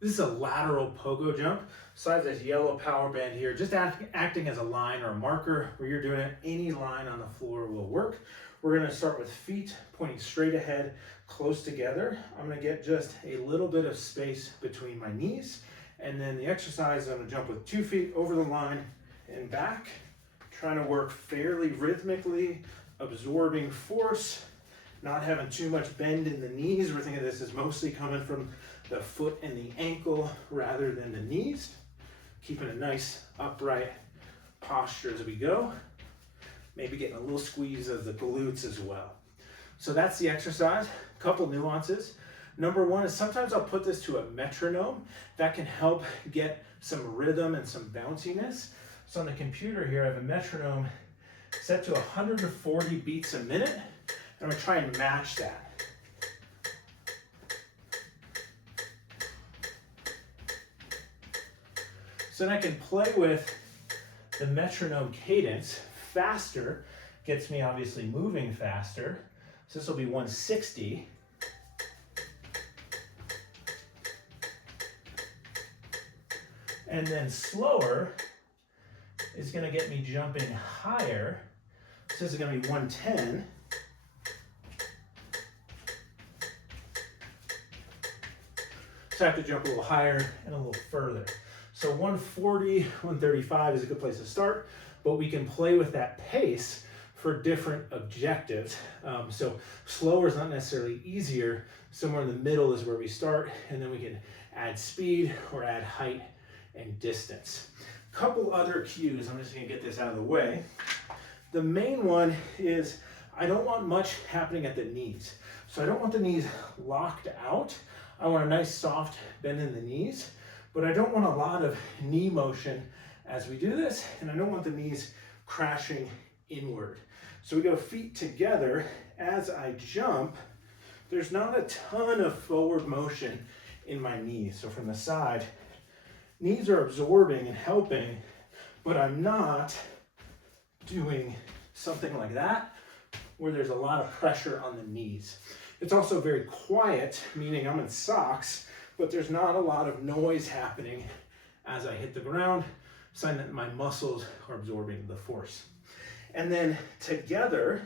This is a lateral pogo jump. So I have this yellow power band here, just acting as a line or a marker where you're doing it. Any line on the floor will work. We're gonna start with feet pointing straight ahead, close together. I'm gonna get just a little bit of space between my knees. And then the exercise, I'm gonna jump with 2 feet over the line and back, trying to work fairly rhythmically, absorbing force, not having too much bend in the knees. We're thinking this is mostly coming from the foot and the ankle rather than the knees. Keeping a nice upright posture as we go. Maybe getting a little squeeze of the glutes as well. So that's the exercise. Couple nuances. Number one is sometimes I'll put this to a metronome. That can help get some rhythm and some bounciness. So on the computer here, I have a metronome set to 140 beats a minute. And I'm gonna try and match that. So then I can play with the metronome cadence. Faster gets me obviously moving faster. So this will be 160. And then slower is gonna get me jumping higher. So this is gonna be 110. So I have to jump a little higher and a little further. So 140, 135 is a good place to start, but we can play with that pace for different objectives. So slower is not necessarily easier. Somewhere in the middle is where we start, and then we can add speed or add height and distance. Couple other cues, I'm just gonna get this out of the way. The main one is I don't want much happening at the knees. So I don't want the knees locked out. I want a nice soft bend in the knees, but I don't want a lot of knee motion as we do this, and I don't want the knees crashing inward. So we go feet together. As I jump, there's not a ton of forward motion in my knees. So from the side, knees are absorbing and helping, but I'm not doing something like that where there's a lot of pressure on the knees. It's also very quiet, meaning I'm in socks, but there's not a lot of noise happening as I hit the ground, sign that my muscles are absorbing the force. And then together,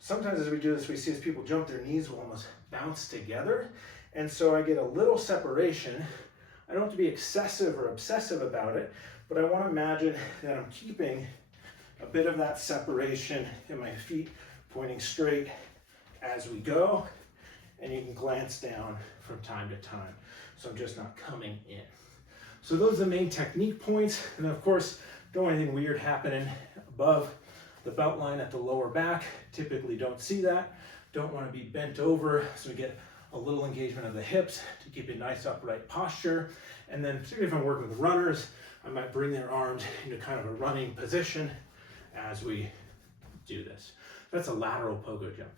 sometimes as we do this, we see as people jump, their knees will almost bounce together. And so I get a little separation. I don't have to be excessive or obsessive about it, but I want to imagine that I'm keeping a bit of that separation in my feet pointing straight as we go. And you can glance down from time to time. So I'm just not coming in. So those are the main technique points. And then of course, don't want anything weird happening above the belt line at the lower back. Typically don't see that. Don't want to be bent over. So we get a little engagement of the hips to keep a nice upright posture. And then particularly if I'm working with runners, I might bring their arms into kind of a running position as we do this. That's a lateral pogo jump.